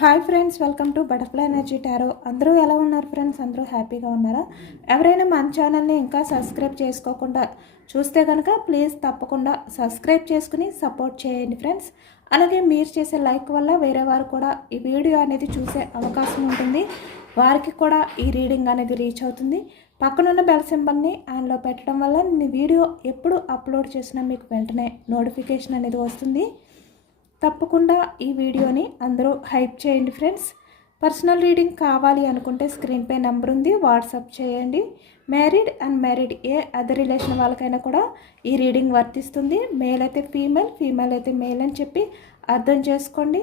Hi friends, welcome to butterfly energy tarot. అందరూ ఎలా ఉన్నారు ఫ్రెండ్స్? అందరూ హ్యాపీగా ఉన్నారా? ఎవరైనా మన ఛానల్ని ఇంకా సబ్స్క్రైబ్ చేసుకోకుండా చూస్తే కనుక ప్లీజ్ తప్పకుండా సబ్స్క్రైబ్ చేసుకుని సపోర్ట్ చేయండి ఫ్రెండ్స్. అలాగే మీరు చేసే లైక్ వల్ల వేరే వారు కూడా ఈ వీడియో అనేది చూసే అవకాశం ఉంటుంది. వారికి కూడా ఈ రీడింగ్ అనేది రీచ్ అవుతుంది. పక్కనున్న బెల్ సింబల్ని ఆన్లో పెట్టడం వల్ల నేను వీడియో ఎప్పుడు అప్లోడ్ చేసినా మీకు వెంటనే నోటిఫికేషన్ అనేది వస్తుంది. తప్పకుండా ఈ వీడియోని అందరూ హైప్ చేయండి ఫ్రెండ్స్. పర్సనల్ రీడింగ్ కావాలి అనుకుంటే స్క్రీన్పై నెంబర్ ఉంది, వాట్సాప్ చేయండి. మ్యారీడ్ అన్మ్యారీడ్ ఏ అదర్ రిలేషన్ వాళ్ళకైనా కూడా ఈ రీడింగ్ వర్తిస్తుంది. మేల్ అయితే ఫీమేల్, ఫీమేల్ అయితే మేల్ అని చెప్పి అర్థం చేసుకోండి.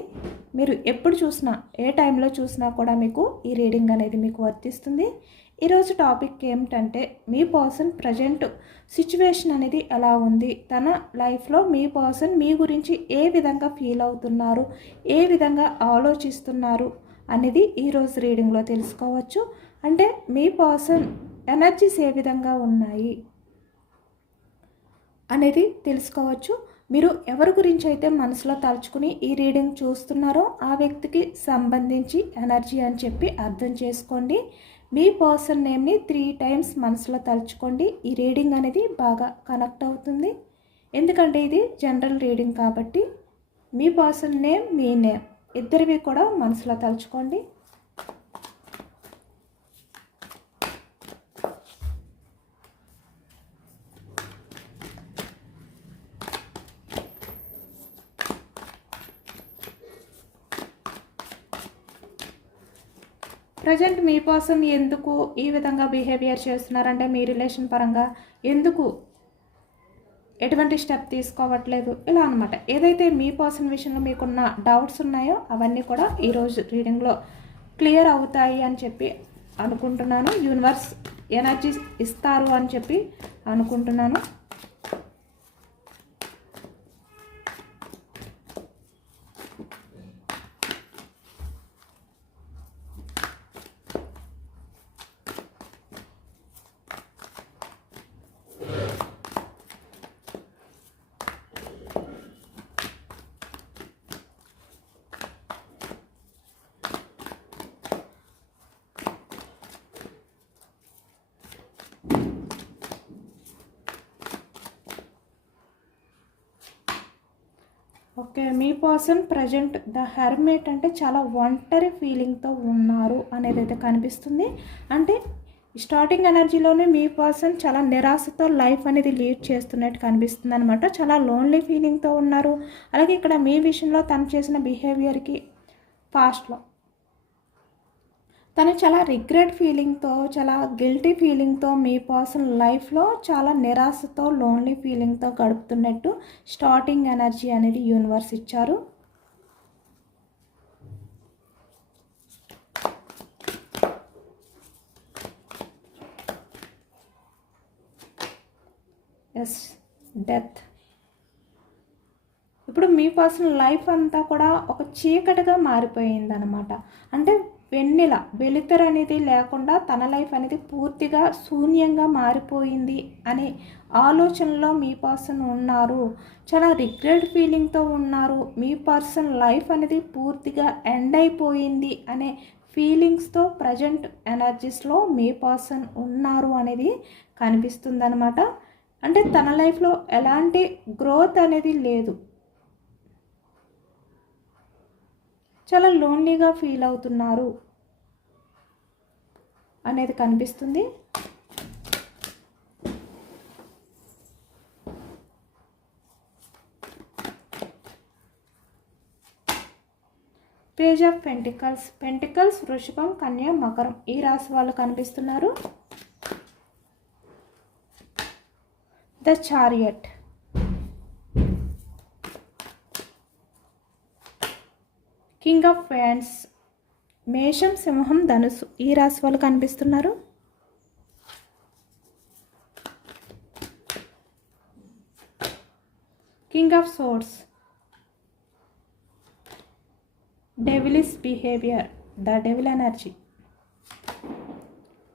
మీరు ఎప్పుడు చూసినా ఏ టైంలో చూసినా కూడా మీకు ఈ రీడింగ్ అనేది మీకు వర్తిస్తుంది. ఈరోజు టాపిక్ ఏమిటంటే మీ పర్సన్ ప్రజెంట్ సిచ్యువేషన్ అనేది ఎలా ఉంది, తన లైఫ్లో మీ పర్సన్ మీ గురించి ఏ విధంగా ఫీల్ అవుతున్నారు, ఏ విధంగా ఆలోచిస్తున్నారు అనేది ఈరోజు రీడింగ్లో తెలుసుకోవచ్చు. అంటే మీ పర్సన్ ఎనర్జీస్ ఏ విధంగా ఉన్నాయి అనేది తెలుసుకోవచ్చు. మీరు ఎవరి గురించి అయితే మనసులో తలుచుకుని ఈ రీడింగ్ చూస్తున్నారో ఆ వ్యక్తికి సంబంధించి ఎనర్జీ అని చెప్పి అర్థం చేసుకోండి. మీ పర్సన్ నేమ్ని 3 times మనసులో తలుచుకోండి. ఈ రీడింగ్ అనేది బాగా కనెక్ట్ అవుతుంది. ఎందుకంటే ఇది జనరల్ రీడింగ్ కాబట్టి మీ పర్సన్ నేమ్, మీ నేమ్ ఇద్దరివి కూడా మనసులో తలుచుకోండి. ప్రజెంట్ మీ పర్సన్ ఎందుకు ఈ విధంగా బిహేవియర్ చేస్తున్నారంటే మీ రిలేషన్ పరంగా ఎందుకు ఎటువంటి స్టెప్ తీసుకోవట్లేదు ఇలా అనమాట. ఏదైతే మీ పర్సన్ విషయంలో మీకున్న డౌట్స్ ఉన్నాయో అవన్నీ కూడా ఈరోజు రీడింగ్లో క్లియర్ అవుతాయి అని చెప్పి అనుకుంటున్నాను. యూనివర్స్ ఎనర్జీ ఇస్తారు అని చెప్పి అనుకుంటున్నాను. Okay, me person present the hermit అంటే చాలా ఒంటరి ఫీలింగ్తో ఉన్నారు అనేది అయితే కనిపిస్తుంది. అంటే స్టార్టింగ్ ఎనర్జీలోనే మీ పర్సన్ చాలా నిరాశతో లైఫ్ అనేది లీడ్ చేస్తున్నట్టు కనిపిస్తుంది అనమాట. చాలా లోన్లీ ఫీలింగ్తో ఉన్నారు. అలాగే ఇక్కడ మీ విషయంలో తను చేసిన బిహేవియర్కి పాస్ట్లో తను చాలా రిగ్రెట్ ఫీలింగ్తో, చాలా గిల్టీ ఫీలింగ్తో మీ పర్సన్ లైఫ్లో చాలా నిరాశతో లోన్లీ ఫీలింగ్తో గడుపుతున్నట్టు స్టార్టింగ్ ఎనర్జీ అనేది యూనివర్స్ ఇచ్చారు. Yes, death. ఇప్పుడు మీ పర్సన్ లైఫ్ అంతా కూడా ఒక చీకటిగా మారిపోయిందనమాట. అంటే వెలుతురు అనేది లేకుండా తన లైఫ్ అనేది పూర్తిగా శూన్యంగా మారిపోయింది అనే ఆలోచనలో మీ పర్సన్ ఉన్నారు. చాలా రిగ్రెట్ ఫీలింగ్తో ఉన్నారు. మీ పర్సన్ లైఫ్ అనేది పూర్తిగా ఎండ్ అయిపోయింది అనే ఫీలింగ్స్తో ప్రజెంట్ ఎనర్జీస్లో మీ పర్సన్ ఉన్నారు అనేది కనిపిస్తుందన్నమాట. అంటే తన లైఫ్లో ఎలాంటి గ్రోత్ అనేది లేదు, చాలా లోన్లీగా ఫీల్ అవుతున్నారు అనేది కనిపిస్తుంది. Page of pentacles. పెంటికల్స్ వృషభం, కన్య, మకరం ఈ రాశి వాళ్ళు కనిపిస్తున్నారు. The chariot. King of wands. మేషం, సింహం, ధనుసు ఈ రాశి వాళ్ళు కనిపిస్తున్నారు. King of swords. Devilish behaviour, the devil energy.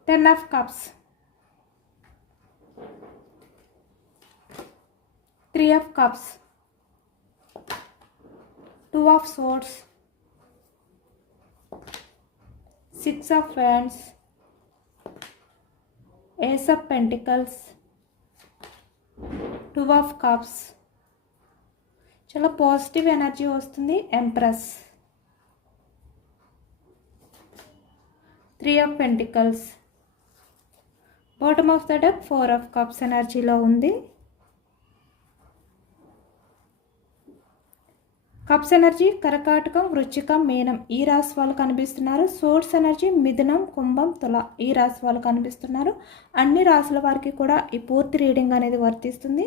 10 of cups. 3 of cups. 2 of swords. Six of wands, ace of pentacles, two of cups. చాలా పాజిటివ్ ఎనర్జీ వస్తుంది. Empress, three of pentacles, bottom of the deck four of cups ఎనర్జీలో ఉంది. Cups energy కర్కాటకం, వృశ్చికం, మీనం ఈ రాశి వాళ్ళు కనిపిస్తున్నారు. సోర్స్ ఎనర్జీ మిథునం, కుంభం, తుల ఈ రాశి వాళ్ళు కనిపిస్తున్నారు. అన్ని రాశుల వారికి కూడా ఈ పూర్తి రీడింగ్ అనేది వర్తిస్తుంది.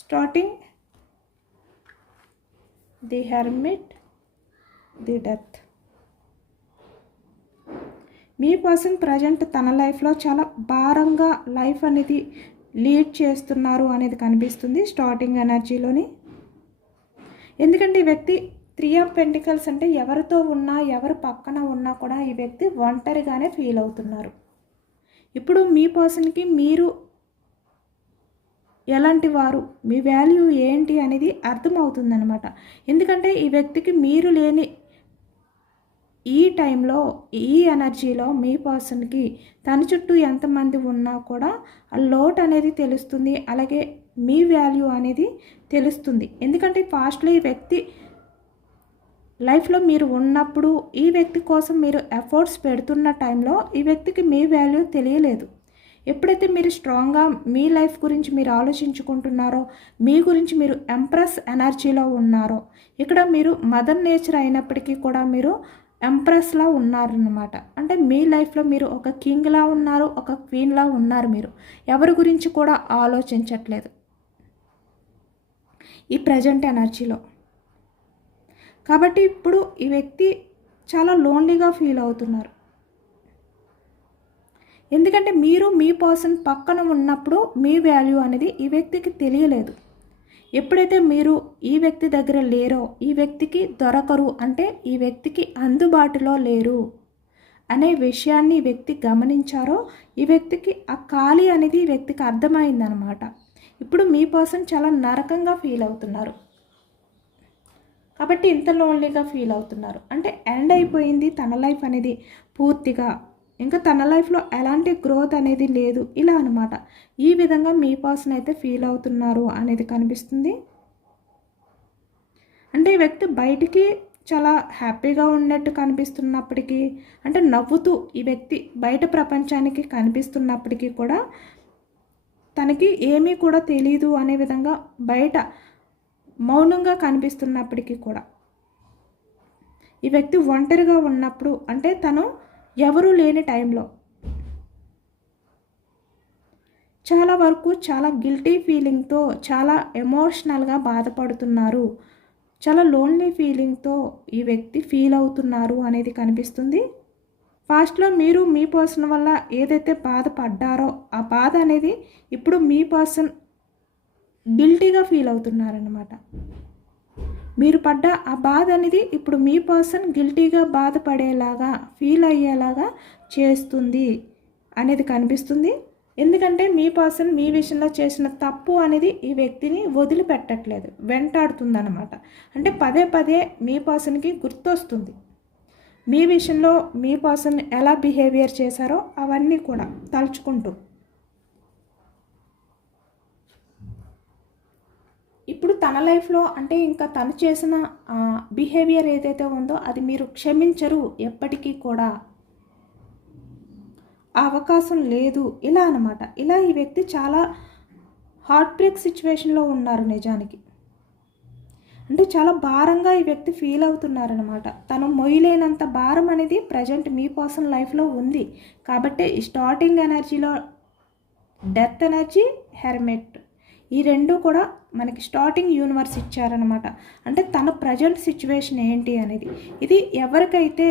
Starting the hermit, the death. Me person present తన లైఫ్లో చాలా భారంగా లైఫ్ అనేది లీడ్ చేస్తున్నారు అనేది కనిపిస్తుంది స్టార్టింగ్ ఎనర్జీలోని. ఎందుకంటే ఈ వ్యక్తి త్రీ ఆఫ్ పెంటికల్స్ అంటే ఎవరితో ఉన్నా ఎవరు పక్కన ఉన్నా కూడా ఈ వ్యక్తి ఒంటరిగానే ఫీల్ అవుతున్నారు. ఇప్పుడు మీ పర్సన్కి మీరు ఎలాంటి వారు, మీ వాల్యూ ఏంటి అనేది అర్థమవుతుందన్నమాట. ఎందుకంటే ఈ వ్యక్తికి మీరు లేని ఈ టైంలో ఈ ఎనర్జీలో మీ పర్సన్కి తన చుట్టూ ఎంతమంది ఉన్నా కూడా ఆ లోటు అనేది తెలుస్తుంది. అలాగే మీ వాల్యూ అనేది తెలుస్తుంది. ఎందుకంటే ఫాస్ట్లో ఈ వ్యక్తి లైఫ్లో మీరు ఉన్నప్పుడు ఈ వ్యక్తి కోసం మీరు ఎఫర్ట్స్ పెడుతున్న టైంలో ఈ వ్యక్తికి మీ వాల్యూ తెలియలేదు. ఎప్పుడైతే మీరు స్ట్రాంగ్గా మీ లైఫ్ గురించి మీరు ఆలోచించుకుంటున్నారో, మీ గురించి మీరు ఎంప్రెస్ ఎనర్జీలో ఉన్నారో, ఇక్కడ మీరు మదర్ నేచర్ అయినప్పటికీ కూడా మీరు ఎంప్రెస్లా ఉన్నారన్నమాట. అంటే మీ లైఫ్లో మీరు ఒక కింగ్లా ఉన్నారు, ఒక క్వీన్లా ఉన్నారు. మీరు ఎవరి గురించి కూడా ఆలోచించట్లేదు ఈ ప్రజెంట్ ఎనర్జీలో. కాబట్టి ఇప్పుడు ఈ వ్యక్తి చాలా లోన్లీగా ఫీల్ అవుతున్నారు. ఎందుకంటే మీరు మీ పర్సన్ పక్కన ఉన్నప్పుడు మీ వాల్యూ అనేది ఈ వ్యక్తికి తెలియలేదు. ఎప్పుడైతే మీరు ఈ వ్యక్తి దగ్గర లేరో, ఈ వ్యక్తికి దొరకరు అంటే ఈ వ్యక్తికి అందుబాటులో లేరు అనే విషయాన్ని ఈ వ్యక్తి గమనించారో, ఈ వ్యక్తికి ఆ ఖాళీ అనేది ఈ వ్యక్తికి అర్థమైందనమాట. ఇప్పుడు మీ పర్సన్ చాలా నరకంగా ఫీల్ అవుతున్నారు. కాబట్టి ఇంత లోన్లీగా ఫీల్ అవుతున్నారు. అంటే ఎండ్ అయిపోయింది తన లైఫ్ అనేది పూర్తిగా, ఇంకా తన లైఫ్లో ఎలాంటి గ్రోత్ అనేది లేదు ఇలా అనమాట. ఈ విధంగా మీ పర్సన్ అయితే ఫీల్ అవుతున్నారు అనేది కనిపిస్తుంది. అంటే ఈ వ్యక్తి బయటికి చాలా హ్యాపీగా ఉన్నట్టు కనిపిస్తున్నప్పటికీ, అంటే నవ్వుతూ ఈ వ్యక్తి బయట ప్రపంచానికి కనిపిస్తున్నప్పటికీ కూడా తనకి ఏమీ కూడా తెలీదు అనే విధంగా బయట మౌనంగా కనిపిస్తున్నప్పటికీ కూడా ఈ వ్యక్తి ఒంటరిగా ఉన్నప్పుడు, అంటే తను ఎవరూ లేని టైంలో చాలా వరకు చాలా గిల్టీ ఫీలింగ్తో, చాలా ఎమోషనల్గా బాధపడుతున్నారు, చాలా లోన్లీ ఫీలింగ్తో ఈ వ్యక్తి ఫీల్ అవుతున్నారు అనేది కనిపిస్తుంది. పాస్ట్లో మీరు మీ పర్సన్ వల్ల ఏదైతే బాధపడ్డారో ఆ బాధ అనేది ఇప్పుడు మీ పర్సన్ గిల్టీగా ఫీల్ అవుతున్నారన్నమాట. మీరు పడ్డ ఆ బాధ అనేది ఇప్పుడు మీ పర్సన్ గిల్టీగా బాధపడేలాగా ఫీల్ అయ్యేలాగా చేస్తుంది అనేది కనిపిస్తుంది. ఎందుకంటే మీ పర్సన్ మీ విషయంలో చేసిన తప్పు అనేది ఈ వ్యక్తిని వదిలిపెట్టట్లేదు, వెంటాడుతుందన్నమాట. అంటే పదే పదే మీ పర్సన్కి గుర్తొస్తుంది. మీ విషయంలో మీ పర్సన్ ఎలా బిహేవియర్ చేశారో అవన్నీ కూడా తలుచుకుంటూ ఇప్పుడు తన లైఫ్లో అంటే ఇంకా తను చేసిన బిహేవియర్ ఏదైతే ఉందో అది మీరు క్షమించరు ఎప్పటికీ కూడా, ఆ అవకాశం లేదు ఇలా అనమాట. ఇలా ఈ వ్యక్తి చాలా హార్ట్ బ్రేక్ సిచ్యువేషన్లో ఉన్నారు నిజానికి. అంటే చాలా భారంగా ఈ వ్యక్తి ఫీల్ అవుతున్నారనమాట. తను మొయ్యలేనంత భారం అనేది ప్రజెంట్ మీ పర్సన్ లైఫ్లో ఉంది. కాబట్టి స్టార్టింగ్ ఎనర్జీలో డెత్ ఎనర్జీ, హెర్మిట్ ఈ రెండు కూడా మనకి స్టార్టింగ్ యూనివర్స్ ఇచ్చారనమాట. అంటే తన ప్రజెంట్ సిచ్యువేషన్ ఏంటి అనేది ఇది ఎవరికైతే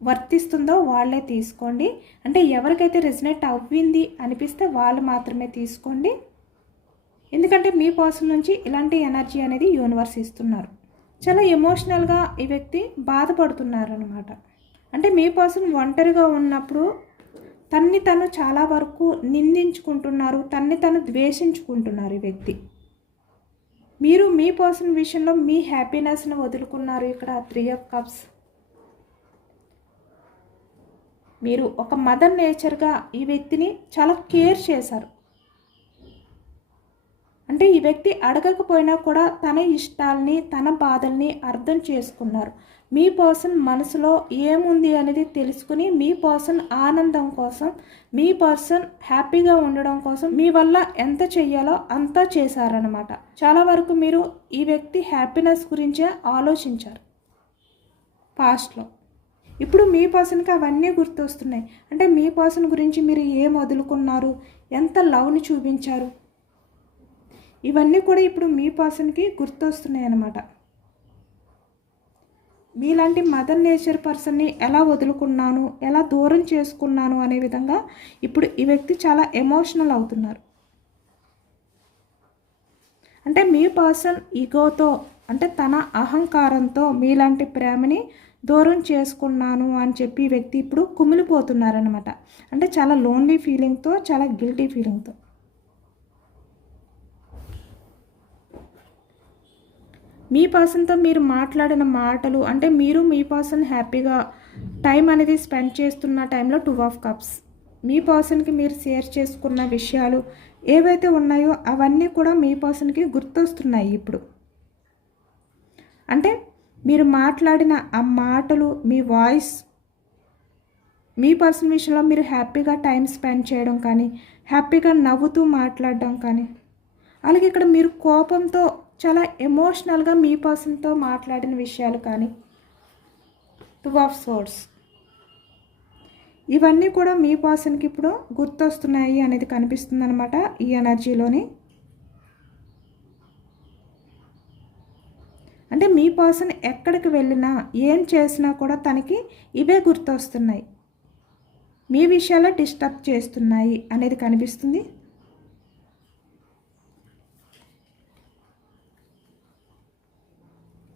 వర్తిస్తుందో వాళ్ళే తీసుకోండి. అంటే ఎవరికైతే రెజనేట్ అవ్వింది అనిపిస్తే వాళ్ళు మాత్రమే తీసుకోండి. ఎందుకంటే మీ పర్సన్ నుంచి ఇలాంటి ఎనర్జీ అనేది యూనివర్స్ ఇస్తున్నారు. చాలా ఎమోషనల్గా ఈ వ్యక్తి బాధపడుతున్నారు అనమాట. అంటే మీ పర్సన్ ఒంటరిగా ఉన్నప్పుడు తన్ని తను చాలా వరకు నిందించుకుంటున్నారు, తన్ని తను ద్వేషించుకుంటున్నారు ఈ వ్యక్తి. మీరు మీ పర్సన్ విషయంలో మీ హ్యాపీనెస్ను వదులుకున్నారు. ఇక్కడ 3 ఆఫ్ కప్స్, మీరు ఒక మదర్ నేచర్గా ఈ వ్యక్తిని చాలా కేర్ చేశారు. అంటే ఈ వ్యక్తి అడగకపోయినా కూడా తన ఇష్టాలని తన బాధల్ని అర్థం చేసుకున్నారు. మీ పర్సన్ మనసులో ఏముంది అనేది తెలుసుకుని మీ పర్సన్ ఆనందం కోసం, మీ పర్సన్ హ్యాపీగా ఉండడం కోసం మీ వల్ల ఎంత చెయ్యాలో అంతా చేశారనమాట. చాలా వరకు మీరు ఈ వ్యక్తి హ్యాపీనెస్ గురించే ఆలోచించారు పాస్ట్లో. ఇప్పుడు మీ పర్సన్కి అవన్నీ గుర్తొస్తున్నాయి. అంటే మీ పర్సన్ గురించి మీరు ఏం వదులుకున్నారు, ఎంత లవ్ని చూపించారు, ఇవన్నీ కూడా ఇప్పుడు మీ పర్సన్కి గుర్తొస్తున్నాయి అన్నమాట. మీలాంటి మదర్ నేచర్ పర్సన్ని ఎలా వదులుకున్నాను, ఎలా దూరం చేసుకున్నాను అనే విధంగా ఇప్పుడు ఈ వ్యక్తి చాలా ఎమోషనల్ అవుతున్నారు. అంటే మీ పర్సన్ ఈగోతో, అంటే తన అహంకారంతో మీలాంటి ప్రేమని దూరం చేసుకున్నాను అని చెప్పి ఈ వ్యక్తి ఇప్పుడు కుమిలిపోతున్నారనమాట. అంటే చాలా లోన్లీ ఫీలింగ్తో, చాలా గిల్టీ ఫీలింగ్తో. మీ పర్సన్తో మీరు మాట్లాడిన మాటలు, అంటే మీరు మీ పర్సన్ హ్యాపీగా టైం అనేది స్పెండ్ చేస్తున్న టైంలో 2 ఆఫ్ కప్స్, మీ పర్సన్కి మీరు షేర్ చేసుకున్న విషయాలు ఏవైతే ఉన్నాయో అవన్నీ కూడా మీ పర్సన్కి గుర్తొస్తున్నాయి ఇప్పుడు. అంటే మీరు మాట్లాడిన ఆ మాటలు, మీ వాయిస్, మీ పర్సన్ విషయంలో మీరు హ్యాపీగా టైం స్పెండ్ చేయడం కానీ, హ్యాపీగా నవ్వుతూ మాట్లాడడం కానీ, అలాగే ఇక్కడ మీరు కోపంతో చాలా ఎమోషనల్గా మీ పర్సన్తో మాట్లాడిన విషయాలు కానీ, 2 ఆఫ్ సోర్డ్స్, ఇవన్నీ కూడా మీ పర్సన్కి ఇప్పుడు గుర్తొస్తున్నాయి అనేది కనిపిస్తుంది అనమాట ఈ ఎనర్జీలోని. అంటే మీ పర్సన్ ఎక్కడికి వెళ్ళినా, ఏం చేసినా కూడా తనకి ఇవే గుర్తొస్తున్నాయి, మీ విషయాల్లో డిస్టర్బ్ చేస్తున్నాయి అనేది కనిపిస్తుంది.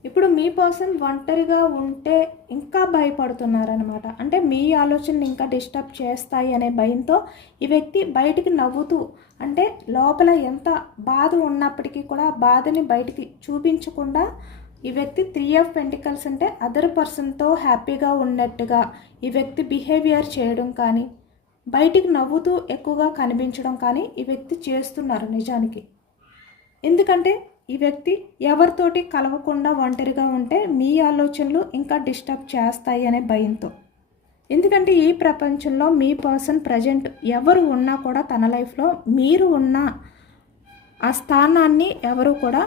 ఇప్పుడు మీ పర్సన్ ఒంటరిగా ఉంటే ఇంకా భయపడుతున్నారనమాట. అంటే మీ ఆలోచనలు ఇంకా డిస్టర్బ్ చేస్తాయి అనే భయంతో ఈ వ్యక్తి బయటికి నవ్వుతూ, అంటే లోపల ఎంత బాధ ఉన్నప్పటికీ కూడా బాధని బయటికి చూపించకుండా ఈ వ్యక్తి 3 ఆఫ్ పెంటికల్స్, అంటే అదర్ పర్సన్తో హ్యాపీగా ఉన్నట్టుగా ఈ వ్యక్తి బిహేవియర్ చేయడం కానీ, బయటికి నవ్వుతూ ఎక్కువగా కనిపించడం కానీ ఈ వ్యక్తి చేస్తున్నారు నిజానికి. ఎందుకంటే ఈ వ్యక్తి ఎవరితోటి కలవకుండా ఒంటరిగా ఉంటే మీ ఆలోచనలు ఇంకా డిస్టర్బ్ చేస్తాయి అనే భయంతో. ఎందుకంటే ఈ ప్రపంచంలో మీ పర్సన్ ప్రజెంట్ ఎవరు ఉన్నా కూడా తన లైఫ్లో మీరు ఉన్న ఆ స్థానాన్ని ఎవరు కూడా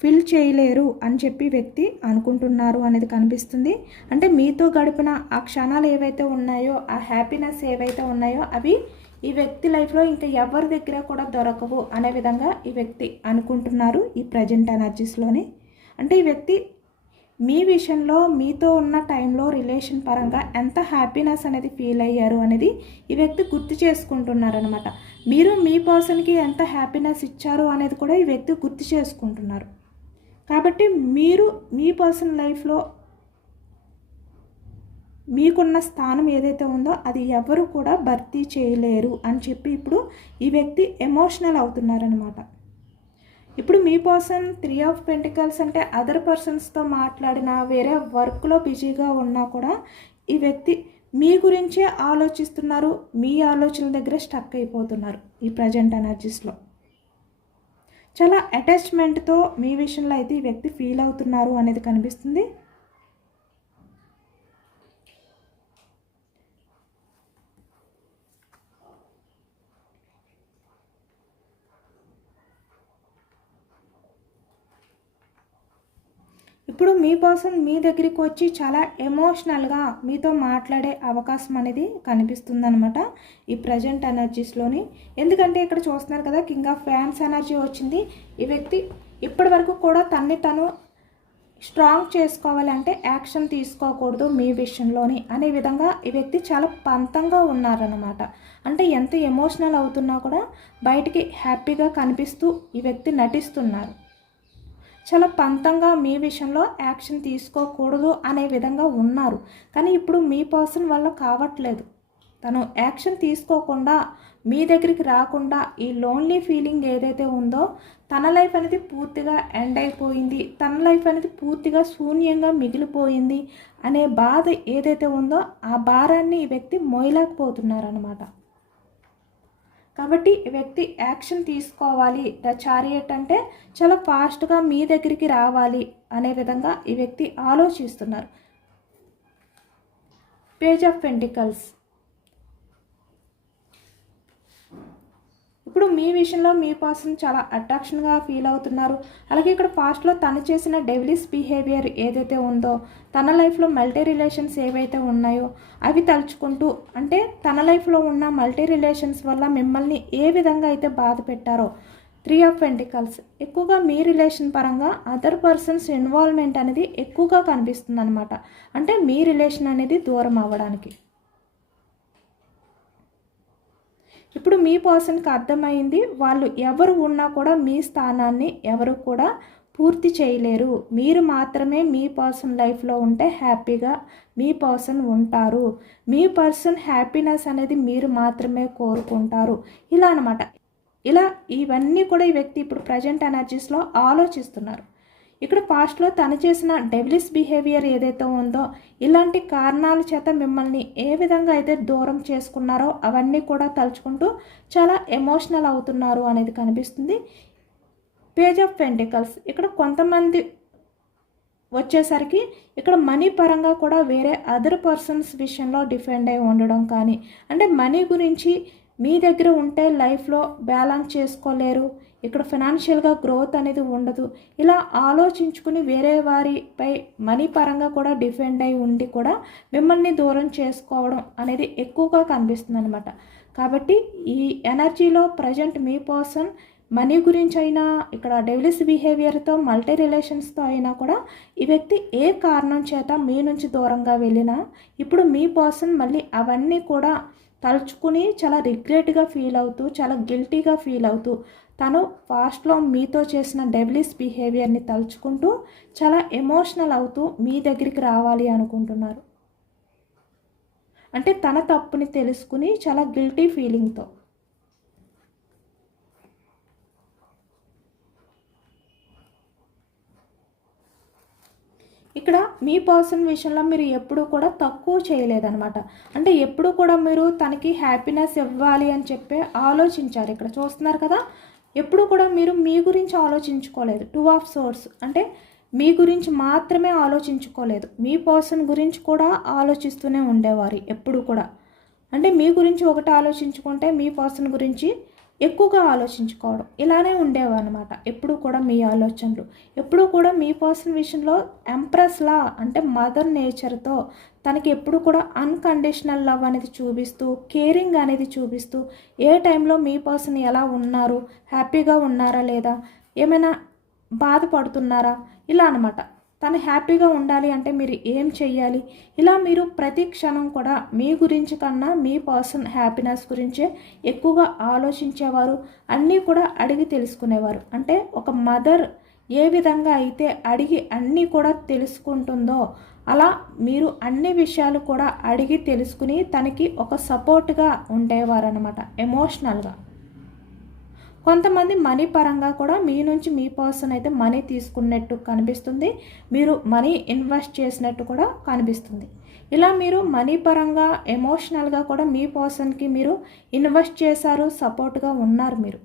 ఫిల్ చేయలేరు అని చెప్పి వ్యక్తి అనుకుంటున్నారు అనేది కనిపిస్తుంది. అంటే మీతో గడిపిన ఆ క్షణాలు ఏవైతే ఉన్నాయో, ఆ హ్యాపీనెస్ ఏవైతే ఉన్నాయో అవి ఈ వ్యక్తి లైఫ్లో ఇంకా ఎవరి దగ్గర కూడా దొరకవు అనే విధంగా ఈ వ్యక్తి అనుకుంటున్నారు ఈ ప్రజెంట్ ఎనర్జీస్లోని. అంటే ఈ వ్యక్తి మీ విషయంలో మీతో ఉన్న టైంలో రిలేషన్ పరంగా ఎంత హ్యాపీనెస్ అనేది ఫీల్ అయ్యారు అనేది ఈ వ్యక్తి గుర్తు చేసుకుంటున్నారనమాట. మీరు మీ పర్సన్కి ఎంత హ్యాపీనెస్ ఇచ్చారు అనేది కూడా ఈ వ్యక్తి గుర్తు చేసుకుంటున్నారు. కాబట్టి మీరు మీ పర్సన్ లైఫ్లో మీకున్న స్థానం ఏదైతే ఉందో అది ఎవరు కూడా భర్తీ చేయలేరు అని చెప్పి ఇప్పుడు ఈ వ్యక్తి ఎమోషనల్ అవుతున్నారనమాట. ఇప్పుడు మీ పర్సన్ 3 ఆఫ్ పెంటికల్స్, అంటే అదర్ పర్సన్స్తో మాట్లాడిన, వేరే వర్క్లో బిజీగా ఉన్నా కూడా ఈ వ్యక్తి మీ గురించే ఆలోచిస్తున్నారు, మీ ఆలోచనల దగ్గర స్టక్ అయిపోతున్నారు ఈ ప్రజెంట్ ఎనర్జీస్లో. చాలా అటాచ్మెంట్తో మీ విషయంలో అయితే ఈ వ్యక్తి ఫీల్ అవుతున్నారు అనేది కనిపిస్తుంది. ఇప్పుడు మీ పర్సన్ మీ దగ్గరికి వచ్చి చాలా ఎమోషనల్గా మీతో మాట్లాడే అవకాశం అనేది కనిపిస్తుందన్నమాట ఈ ప్రజెంట్ ఎనర్జీస్లోని. ఎందుకంటే ఇక్కడ చూస్తున్నారు కదా, కింగ్ ఆఫ్ ఫ్యాన్స్ ఎనర్జీ వచ్చింది. ఈ వ్యక్తి ఇప్పటి వరకు కూడా తన్ని తను స్ట్రాంగ్ చేసుకోవాలంటే యాక్షన్ తీసుకోకూడదు మీ విషయంలోని అనే విధంగా ఈ వ్యక్తి చాలా పంతంగా ఉన్నారన్నమాట. అంటే ఎంత ఎమోషనల్ అవుతున్నా కూడా బయటికి హ్యాపీగా కనిపిస్తూ ఈ వ్యక్తి నటిస్తున్నారు. చాలా పంతంగా మీ విషయంలో యాక్షన్ తీసుకోకూడదు అనే విధంగా ఉన్నారు. కానీ ఇప్పుడు మీ పర్సన్ వల్ల కావట్లేదు. తను యాక్షన్ తీసుకోకుండా మీ దగ్గరికి రాకుండా ఈ లోన్లీ ఫీలింగ్ ఏదైతే ఉందో తన లైఫ్ అనేది పూర్తిగా ఎండ్ అయిపోయింది, తన లైఫ్ అనేది పూర్తిగా శూన్యంగా మిగిలిపోయింది అనే బాధ ఏదైతే ఉందో ఆ భారాన్ని ఈ వ్యక్తి మోయలేకపోతున్నారనమాట. కాబట్టి ఈ వ్యక్తి యాక్షన్ తీసుకోవాలి. ద చారియట్ అంటే చాలా ఫాస్ట్గా మీ దగ్గరికి రావాలి అనే విధంగా ఈ వ్యక్తి ఆలోచిస్తున్నారు. Page of pentacles. ఇప్పుడు మీ విషయంలో మీ పర్సన్ చాలా అట్రాక్షన్గా ఫీల్ అవుతున్నారు. అలాగే ఇక్కడ పాస్ట్లో తను చేసిన డెవిలిష్ బిహేవియర్ ఏదైతే ఉందో, తన లైఫ్లో మల్టీ రిలేషన్స్ ఏవైతే ఉన్నాయో అవి తలుచుకుంటూ, అంటే తన లైఫ్లో ఉన్న మల్టీ రిలేషన్స్ వల్ల మిమ్మల్ని ఏ విధంగా అయితే బాధ పెట్టారో, 3 ఆఫ్ పెంటికల్స్. ఎక్కువగా మీ రిలేషన్ పరంగా అదర్ పర్సన్స్ ఇన్వాల్వ్మెంట్ అనేది ఎక్కువగా కనిపిస్తుంది అనమాట. అంటే మీ రిలేషన్ అనేది దూరం అవ్వడానికి. ఇప్పుడు మీ పర్సన్కి అర్థమైంది, వాళ్ళు ఎవరు ఉన్నా కూడా మీ స్థానాన్ని ఎవరు కూడా పూర్తి చేయలేరు. మీరు మాత్రమే మీ పర్సన్ లైఫ్లో ఉంటే హ్యాపీగా మీ పర్సన్ ఉంటారు. మీ పర్సన్ హ్యాపీనెస్ అనేది మీరు మాత్రమే కోరుకుంటారు. ఇలా అనమాట. ఇలా ఇవన్నీ కూడా ఈ వ్యక్తి ఇప్పుడు ప్రజెంట్ ఎనర్జీస్లో ఆలోచిస్తున్నారు. ఇక్కడ పాస్ట్లో తను చేసిన డెవిలిష్ బిహేవియర్ ఏదైతే ఉందో, ఇలాంటి కారణాల చేత మిమ్మల్ని ఏ విధంగా అయితే దూరం చేసుకున్నారో అవన్నీ కూడా తలుచుకుంటూ చాలా ఎమోషనల్ అవుతున్నారు అనేది కనిపిస్తుంది. Page of pentacles. ఇక్కడ కొంతమంది వచ్చేసరికి ఇక్కడ మనీ పరంగా కూడా వేరే అదర్ పర్సన్స్ విషయంలో డిపెండ్ అయి ఉండడం కానీ, అంటే మనీ గురించి మీ దగ్గర ఉంటే లైఫ్లో బ్యాలెన్స్ చేసుకోలేరు, ఇక్కడ ఫైనాన్షియల్గా గ్రోత్ అనేది ఉండదు, ఇలా ఆలోచించుకుని వేరే వారిపై మనీ పరంగా కూడా డిపెండ్ అయి ఉండి కూడా మిమ్మల్ని దూరం చేసుకోవడం అనేది ఎక్కువగా కనిపిస్తుంది అనమాట. కాబట్టి ఈ ఎనర్జీలో ప్రజెంట్ మీ పర్సన్ మనీ గురించి అయినా, ఇక్కడ డెవిలిష్ బిహేవియర్తో మల్టీ రిలేషన్స్తో అయినా కూడా ఈ వ్యక్తి ఏ కారణం చేత మీ నుంచి దూరంగా వెళ్ళినా ఇప్పుడు మీ పర్సన్ మళ్ళీ అవన్నీ కూడా తలుచుకుని చాలా రిగ్రెట్గా ఫీల్ అవుతూ, చాలా గిల్టీగా ఫీల్ అవుతూ, తను పాస్ట్లో మీతో చేసిన డెవిలిష్ బిహేవియర్ని తలుచుకుంటూ చాలా ఎమోషనల్ అవుతూ మీ దగ్గరికి రావాలి అనుకుంటున్నారు. అంటే తన తప్పుని తెలుసుకుని చాలా గిల్టీ ఫీలింగ్తో. ఇక్కడ మీ పర్సన్ విషయంలో మీరు ఎప్పుడూ కూడా తక్కువ చేయలేదన్నమాట. అంటే ఎప్పుడు కూడా మీరు తనకి హ్యాపీనెస్ ఇవ్వాలి అని చెప్పి ఆలోచించారు. ఇక్కడ చూస్తున్నారు కదా, ఎప్పుడు కూడా మీరు మీ గురించి ఆలోచించుకోలేదు. 2 ఆఫ్ సోర్స్ అంటే మీ గురించి మాత్రమే ఆలోచించుకోలేదు, మీ పర్సన్ గురించి కూడా ఆలోచిస్తూనే ఉండేవారు ఎప్పుడు కూడా. అంటే మీ గురించి ఒకటి ఆలోచించుకుంటే మీ పర్సన్ గురించి ఎక్కువగా ఆలోచించుకోవడం, ఇలానే ఉండేవన్నమాట ఎప్పుడు కూడా మీ ఆలోచనలు. ఎప్పుడు కూడా మీ పర్సన్ విషయంలో ఎంప్రెస్లా, అంటే మదర్ నేచర్తో తనకి ఎప్పుడు కూడా అన్కండిషనల్ లవ్ అనేది చూపిస్తూ, కేరింగ్ అనేది చూపిస్తూ, ఏ టైంలో మీ పర్సన్ ఎలా ఉన్నారు, హ్యాపీగా ఉన్నారా లేదా, ఏమైనా బాధపడుతున్నారా, ఇలా అనమాట. తను హ్యాపీగా ఉండాలి అంటే మీరు ఏం చెయ్యాలి, ఇలా మీరు ప్రతి క్షణం కూడా మీ గురించి కన్నా మీ పర్సన్ హ్యాపీనెస్ గురించే ఎక్కువగా ఆలోచించేవారు, అన్నీ కూడా అడిగి తెలుసుకునేవారు. అంటే ఒక మదర్ ఏ విధంగా అయితే అడిగి అన్నీ కూడా తెలుసుకుంటుందో అలా మీరు అన్ని విషయాలు కూడా అడిగి తెలుసుకుని తనకి ఒక సపోర్ట్గా ఉండేవారు అనమాట, ఎమోషనల్గా. కొంతమంది మనీ పరంగా కూడా మీ నుంచి మీ పర్సన్ అయితే మనీ తీసుకున్నట్టు కనిపిస్తుంది, మీరు మనీ ఇన్వెస్ట్ చేసినట్టు కూడా కనిపిస్తుంది. ఇలా మీరు మనీ పరంగా ఎమోషనల్గా కూడా మీ పర్సన్కి మీరు ఇన్వెస్ట్ చేశారు, సపోర్ట్గా ఉన్నారు. మీరు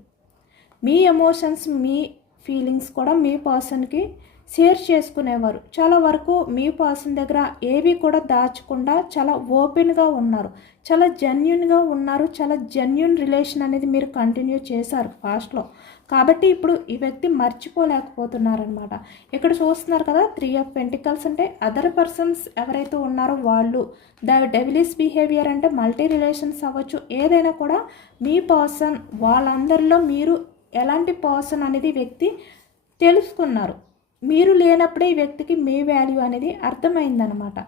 మీ ఎమోషన్స్, మీ ఫీలింగ్స్ కూడా మీ పర్సన్కి షేర్ చేసుకునేవారు. చాలా వరకు మీ పర్సన్ దగ్గర ఏవి కూడా దాచకుండా చాలా ఓపెన్గా ఉన్నారు, చాలా జెన్యున్గా ఉన్నారు, చాలా జెన్యున్ రిలేషన్ అనేది మీరు కంటిన్యూ చేశారు పాస్ట్లో. కాబట్టి ఇప్పుడు ఈ వ్యక్తి మర్చిపోలేకపోతున్నారనమాట. ఇక్కడ చూస్తున్నారు కదా, 3 ఆఫ్ పెంటికల్స్ అంటే అదర్ పర్సన్స్ ఎవరైతే ఉన్నారో వాళ్ళు, డెవిలిష్ బిహేవియర్ అంటే మల్టీ రిలేషన్స్ అవ్వచ్చు, ఏదైనా కూడా మీ పర్సన్ వాళ్ళందరిలో మీరు ఎలాంటి పర్సన్ అనేది వ్యక్తి తెలుసుకున్నారు. మీరు లేనప్పుడే ఈ వ్యక్తికి మీ వాల్యూ అనేది అర్థమైందనమాట.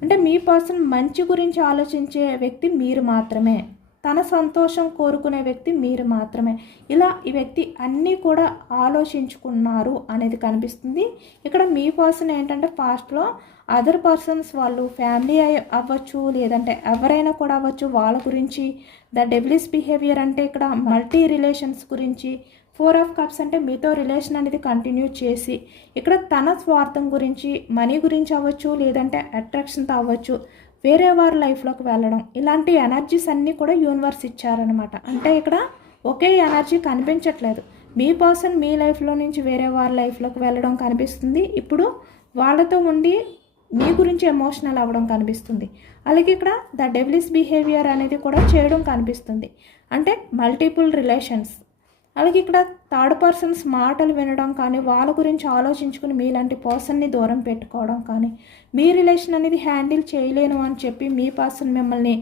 అంటే మీ పర్సన్ మంచి గురించి ఆలోచించే వ్యక్తి మీరు మాత్రమే, తన సంతోషం కోరుకునే వ్యక్తి మీరు మాత్రమే. ఇలా ఈ వ్యక్తి అన్నీ కూడా ఆలోచించుకున్నారు అనేది కనిపిస్తుంది. ఇక్కడ మీ పర్సన్ ఏంటంటే పాస్ట్లో అదర్ పర్సన్స్, వాళ్ళు ఫ్యామిలీ అవ్వచ్చు, లేదంటే ఎవరైనా కూడా అవ్వచ్చు, వాళ్ళ గురించి ద డెవిలిష్ బిహేవియర్ అంటే ఇక్కడ మల్టీ రిలేషన్స్ గురించి 4 ఆఫ్ కప్స్ అంటే మీతో రిలేషన్ అనేది కంటిన్యూ చేసి ఇక్కడ తన స్వార్థం గురించి, మనీ గురించి అవ్వచ్చు, లేదంటే అట్రాక్షన్తో అవ్వచ్చు, వేరే వారి లైఫ్లోకి వెళ్ళడం, ఇలాంటి ఎనర్జీస్ అన్నీ కూడా యూనివర్స్ ఇచ్చారనమాట. అంటే ఇక్కడ ఒకే ఎనర్జీ కనిపించట్లేదు. మీ పర్సన్ మీ లైఫ్లో నుంచి వేరే వారి లైఫ్లోకి వెళ్ళడం కనిపిస్తుంది. ఇప్పుడు వాళ్ళతో ఉండి మీ గురించి ఎమోషనల్ అవ్వడం కనిపిస్తుంది. అలాగే ఇక్కడ ద డెవిలిస్ బిహేవియర్ అనేది కూడా చేయడం కనిపిస్తుంది. అంటే మల్టిపుల్ రిలేషన్స్. అలాగే ఇక్కడ థర్డ్ పర్సన్స్ మాటలు వినడం కానీ, వాళ్ళ గురించి ఆలోచించుకుని మీలాంటి పర్సన్ని దూరం పెట్టుకోవడం కానీ, మీ రిలేషన్ అనేది హ్యాండిల్ చేయలేను అని చెప్పి మీ పర్సన్ మిమ్మల్ని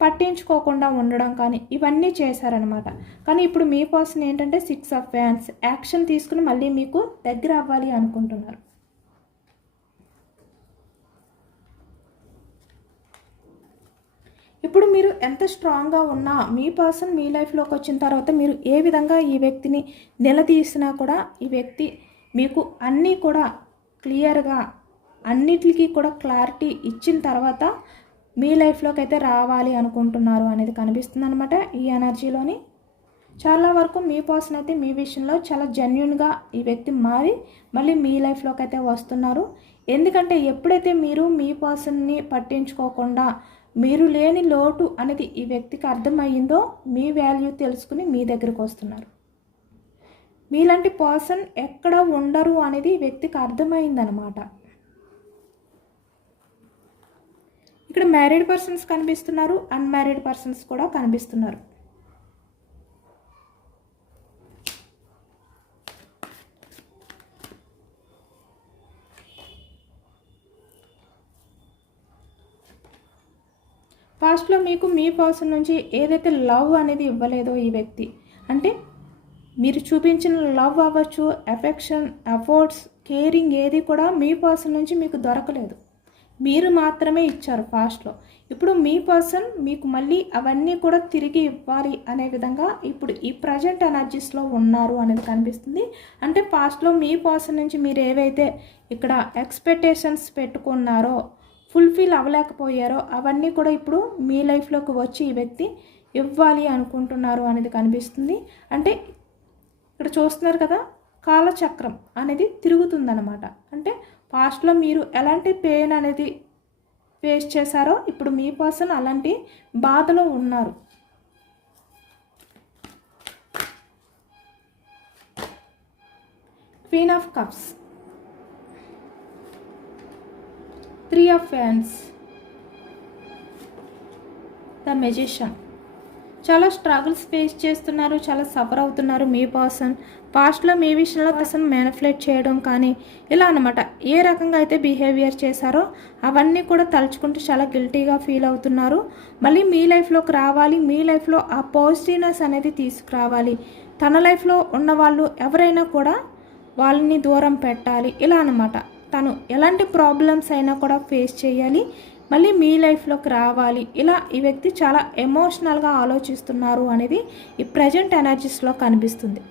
పట్టించుకోకుండా ఉండడం కానీ, ఇవన్నీ చేశారనమాట. కానీ ఇప్పుడు మీ పర్సన్ ఏంటంటే 6 ఆఫ్ వ్యాండ్స్ యాక్షన్ తీసుకుని మళ్ళీ మీకు దగ్గర అవ్వాలి అనుకుంటున్నారు. ఇప్పుడు మీరు ఎంత స్ట్రాంగ్గా ఉన్నా మీ పర్సన్ మీ లైఫ్లోకి వచ్చిన తర్వాత మీరు ఏ విధంగా ఈ వ్యక్తిని నిలదీసినా కూడా ఈ వ్యక్తి మీకు అన్నీ కూడా క్లియర్గా అన్నిటికీ కూడా క్లారిటీ ఇచ్చిన తర్వాత మీ లైఫ్లోకి అయితే రావాలి అనుకుంటున్నారు అనేది కనిపిస్తుంది అనమాట. ఈ ఎనర్జీలోని చాలా వరకు మీ పర్సన్ అయితే మీ విషయంలో చాలా జెన్యున్గా ఈ వ్యక్తి మారి మళ్ళీ మీ లైఫ్లోకి అయితే వస్తున్నారు. ఎందుకంటే ఎప్పుడైతే మీరు మీ పర్సన్ని పట్టించుకోకుండా మీరు లేని లోటు అనేది ఈ వ్యక్తికి అర్థమయ్యిందో మీ వాల్యూ తెలుసుకుని మీ దగ్గరికి వస్తున్నారు. మీలాంటి పర్సన్ ఎక్కడ ఉండరు అనేది ఈ వ్యక్తికి అర్థమైందనమాట. ఇక్కడ మ్యారీడ్ పర్సన్స్ కనిపిస్తున్నారు, అన్మ్యారీడ్ పర్సన్స్ కూడా కనిపిస్తున్నారు. పాస్ట్లో మీకు మీ పర్సన్ నుంచి ఏదైతే లవ్ అనేది ఇవ్వలేదో ఈ వ్యక్తి, అంటే మీరు చూపించిన లవ్ అవ్వచ్చు, ఎఫెక్షన్, ఎఫర్ట్స్, కేరింగ్ ఏది కూడా మీ పర్సన్ నుంచి మీకు దొరకలేదు. మీరు మాత్రమే ఇచ్చారు పాస్ట్లో. ఇప్పుడు మీ పర్సన్ మీకు మళ్ళీ అవన్నీ కూడా తిరిగి ఇవ్వాలి అనే విధంగా ఇప్పుడు ఈ ప్రజెంట్ ఎనర్జీస్లో ఉన్నారు అనేది కనిపిస్తుంది. అంటే పాస్ట్లో మీ పర్సన్ నుంచి మీరు ఏవైతే ఇక్కడ ఎక్స్పెక్టేషన్స్ పెట్టుకున్నారో, ఫుల్ఫిల్ అవ్వలేకపోయారో అవన్నీ కూడా ఇప్పుడు మీ లైఫ్లోకి వచ్చి ఈ వ్యక్తి ఇవ్వాలి అనుకుంటున్నారు అనేది కనిపిస్తుంది. అంటే ఇక్కడ చూస్తున్నారు కదా, కాలచక్రం అనేది తిరుగుతుందన్నమాట. అంటే పాస్ట్లో మీరు ఎలాంటి పెయిన్ అనేది ఫేస్ చేశారో ఇప్పుడు మీ పర్సన్ అలాంటి బాధలో ఉన్నారు. Queen of cups, 3 of fans, the magician. చాలా స్ట్రగుల్స్ ఫేస్ చేస్తున్నారు, చాలా సఫర్ అవుతున్నారు మీ పర్సన్. పాస్ట్లో మీ విషయంలో పర్సన్ మ్యానిపులేట్ చేయడం కానీ ఇలా అనమాట, ఏ రకంగా అయితే బిహేవియర్ చేశారో అవన్నీ కూడా తలుచుకుంటూ చాలా గిల్టీగా ఫీల్ అవుతున్నారు. మళ్ళీ మీ లైఫ్లోకి రావాలి, మీ లైఫ్లో ఆ పాజిటివ్నెస్ అనేది తీసుకురావాలి. తన లైఫ్లో ఉన్న వాళ్ళు ఎవరైనా కూడా వాళ్ళని దూరం పెట్టాలి, ఇలా అనమాట. తను ఎలాంటి ప్రాబ్లమ్స్ అయినా కూడా ఫేస్ చేయాలి, మళ్ళీ మీ లైఫ్లోకి రావాలి. ఇలా ఈ వ్యక్తి చాలా ఎమోషనల్గా ఆలోచిస్తున్నారు అనేది ఈ ప్రజెంట్ ఎనర్జీస్లో కనిపిస్తుంది.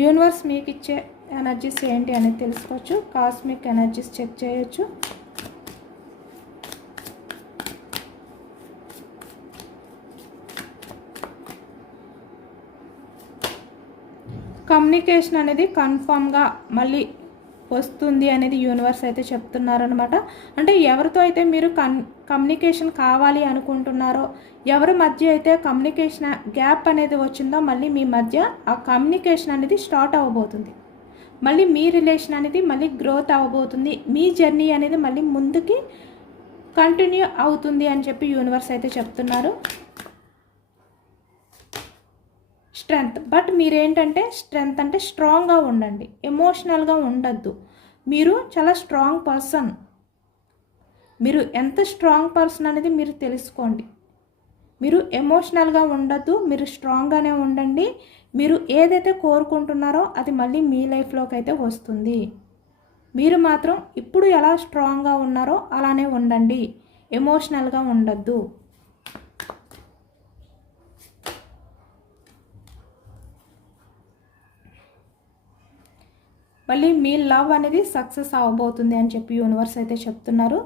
యూనివర్స్ మీకు ఇచ్చే ఎనర్జీస్ ఏంటి అనేది తెలుసుకోవచ్చు. కాస్మిక్ ఎనర్జీస్ చెక్ చేయొచ్చు. కమ్యూనికేషన్ అనేది కన్ఫామ్గా మళ్ళీ వస్తుంది అనేది యూనివర్స్ అయితే చెప్తున్నారనమాట. అంటే ఎవరితో అయితే మీరు కమ్యూనికేషన్ కావాలి అనుకుంటున్నారో, ఎవరి మధ్య అయితే కమ్యూనికేషన్ గ్యాప్ అనేది వచ్చిందో మళ్ళీ మీ మధ్య ఆ కమ్యూనికేషన్ అనేది స్టార్ట్ అవ్వబోతుంది. మళ్ళీ మీ రిలేషన్ అనేది మళ్ళీ గ్రోత్ అవ్వబోతుంది. మీ జర్నీ అనేది మళ్ళీ ముందుకి కంటిన్యూ అవుతుంది అని చెప్పి యూనివర్స్ అయితే చెప్తున్నారు. స్ట్రెంగ్త్, బట్ మీరేంటంటే స్ట్రెంగ్త్ అంటే స్ట్రాంగ్గా ఉండండి, ఎమోషనల్గా ఉండద్దు. మీరు చాలా స్ట్రాంగ్ పర్సన్. మీరు ఎంత స్ట్రాంగ్ పర్సన్ అనేది మీరు తెలుసుకోండి. మీరు ఎమోషనల్గా ఉండద్దు, మీరు స్ట్రాంగ్గానే ఉండండి. మీరు ఏదైతే కోరుకుంటున్నారో అది మళ్ళీ మీ లైఫ్లోకి అయితే వస్తుంది. మీరు మాత్రం ఇప్పుడు ఎలా స్ట్రాంగ్గా ఉన్నారో అలానే ఉండండి, ఎమోషనల్గా ఉండద్దు. మళ్ళీ మీ లవ్ అనేది సక్సెస్ అవ్వబోతుంది అని చెప్పి యూనివర్స్ అయితే చెప్తున్నారు.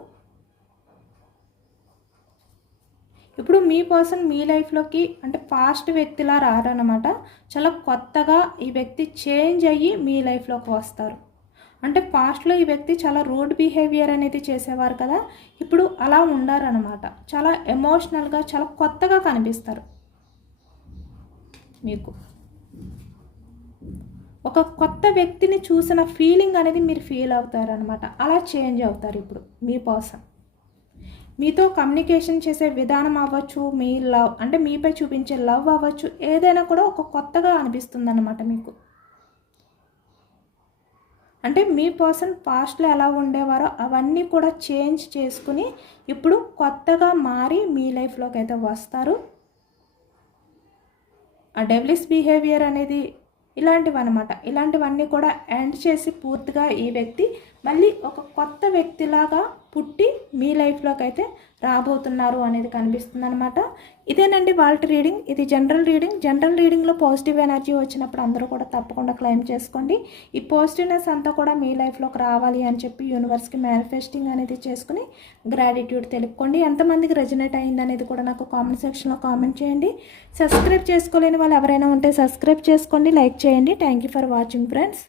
ఇప్పుడు మీ పర్సన్ మీ లైఫ్లోకి అంటే పాస్ట్ వ్యక్తిలా రారనమాట. చాలా కొత్తగా ఈ వ్యక్తి చేంజ్ అయ్యి మీ లైఫ్లోకి వస్తారు. అంటే పాస్ట్లో ఈ వ్యక్తి చాలా రూడ్ బిహేవియర్ అనేది చేసేవారు కదా, ఇప్పుడు అలా ఉండారనమాట. చాలా ఎమోషనల్గా చాలా కొత్తగా కనిపిస్తారు మీకు. ఒక కొత్త వ్యక్తిని చూసిన ఫీలింగ్ అనేది మీరు ఫీల్ అవుతారనమాట. అలా చేంజ్ అవుతారు ఇప్పుడు మీ పర్సన్. మీతో కమ్యూనికేషన్ చేసే విధానం అవ్వచ్చు, మీ లవ్ అంటే మీపై చూపించే లవ్ అవ్వచ్చు, ఏదైనా కూడా ఒక కొత్తగా అనిపిస్తుంది అన్నమాట మీకు. అంటే మీ పర్సన్ పాస్ట్లో ఎలా ఉండేవారో అవన్నీ కూడా చేంజ్ చేసుకుని ఇప్పుడు కొత్తగా మారి మీ లైఫ్లోకి అయితే వస్తారు. ఆ డెవిలిష్ బిహేవియర్ అనేది ఇలాంటివన్నమాట. ఇలాంటివన్నీ కూడా ఎండ్ చేసి పూర్తిగా ఈ వ్యక్తి మళ్ళీ ఒక కొత్త వ్యక్తిలాగా పుట్టి మీ లైఫ్లోకి అయితే రాబోతున్నారు అనేది కనిపిస్తుంది అనమాట. ఇదేనండి వాళ్ళ రీడింగ్. ఇది జనరల్ రీడింగ్. జనరల్ రీడింగ్లో పాజిటివ్ ఎనర్జీ వచ్చినప్పుడు అందరూ కూడా తప్పకుండా క్లెయిమ్ చేసుకోండి. ఈ పాజిటివ్నెస్ అంతా కూడా మీ లైఫ్లోకి రావాలి అని చెప్పి యూనివర్స్కి మేనిఫెస్టింగ్ అనేది చేసుకుని గ్రాటిట్యూడ్ తెలుపుకోండి. ఎంతమందికి రెజనేట్ అయింది అనేది కూడా నాకు కామెంట్ సెక్షన్లో కామెంట్ చేయండి. సబ్స్క్రైబ్ చేసుకోలేని వాళ్ళు ఎవరైనా ఉంటే సబ్స్క్రైబ్ చేసుకోండి, లైక్ చేయండి. Thank you for watching friends.